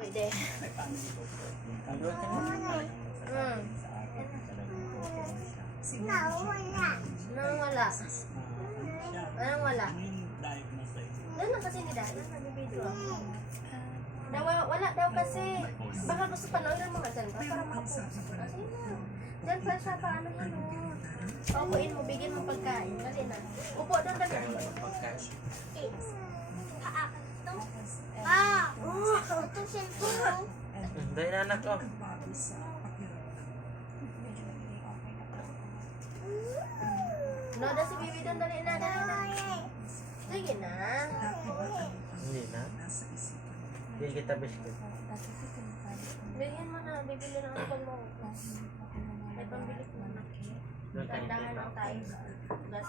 Pwede. Anong wala? Anong wala? Doon na kasi ni Dada, nag-video ako. Wala daw kasi. Baka gusto panoorin mga dyan ka para makapost. Kasi na. Dyan pa siya paano yun o. Paupuin mo, bigyan mo pagkain. Dali na. Upo doon, dali. Ito cellphone. Dahil na anak ko. Noda si Bibi doon, dali na, dali na. Sige na. Hindi na. Hindi kita biscuit. Bigyan mo na, bibili ng apple mo. May pambili ko na. Tandahan lang tayo. Gas.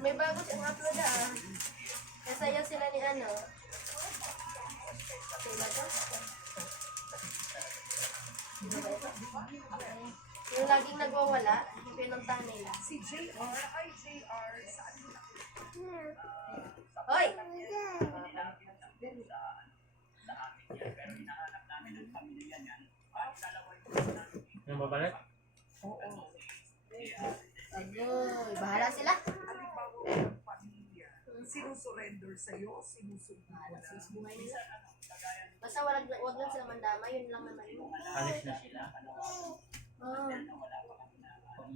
May bago siyang upload Nasayaw sila ni ano. Sila to? Yung laging nagwawala, pinuntahan nila. Si JR ay JR saan nila? Hoy! Yung babalik? Oo. Agoy, bahala sila. Halimbawa ng pamilya, sinusurrender sa'yo, sinusunod mo na. Basta wag lang sila mandama, yun lang naman yun. Alis na sila. Oh.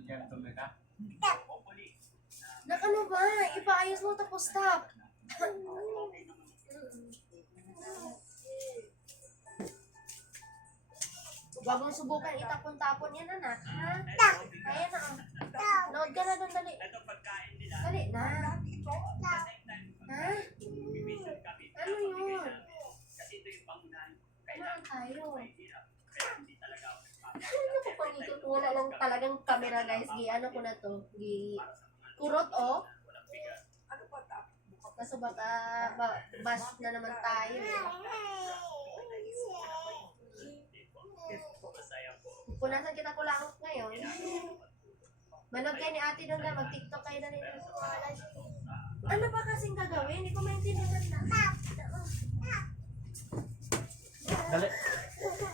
Diyan tumika. Nakano ba? Ipaayos mo tapos stop. Huwag mong subukan itapon-tapon yan, anak. Ha? Kaya na. Nood ka na doon, dali. Dali na. Ha? Ano yun? Kumaan tayo. Ano ko pangikot? Wala lang talagang camera, guys. Ano ko na to? Kurot, oh. Ano ba tapos? Kaso baka bash na naman tayo. Punasan kita kulangot ngayon. Manood kayo ni ate doon na, mag-tiktok kayo na rin. Ano ba kasing gagawin? Hindi ko maintindihan na. Dali.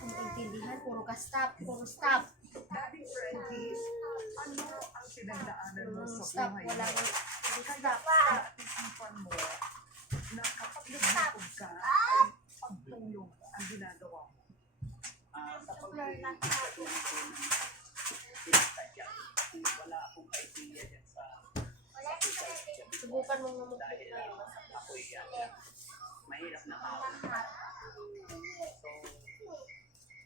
Maintindihan, puro ka stop, puro stop. Daddy Freddy, ano ang pinagdaanan mo sa Stop, buhay wala mo? nang stop. Naisipan mo na kapag nagtapog ka, ay pagtulong ang ginagawa mo. Subukan mong mamukit ngayon. Mahirap na ako.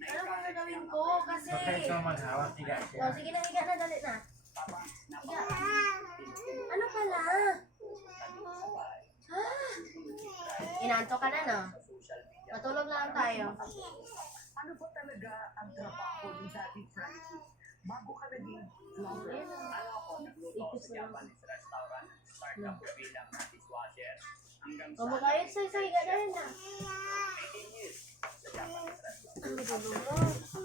Ano bang gagawin ko? Kasi... Okay, ikaw maghawak. Higa siya. Oh, sige na, higa na, dali na. Higa. Ano pala? Ha? Inanto ka na, no? Matulog lang tayo. Ano ba talaga ang trabaho ni Daddy Frankie? Bago ka naging vlogger, Ano ako, nagluto ako sa Japanese restaurant. Start ako bilang dishwasher. Hanggang O, mag-ayos sa higa na rin na. 18 years sa Japanese restaurant. Ano ba?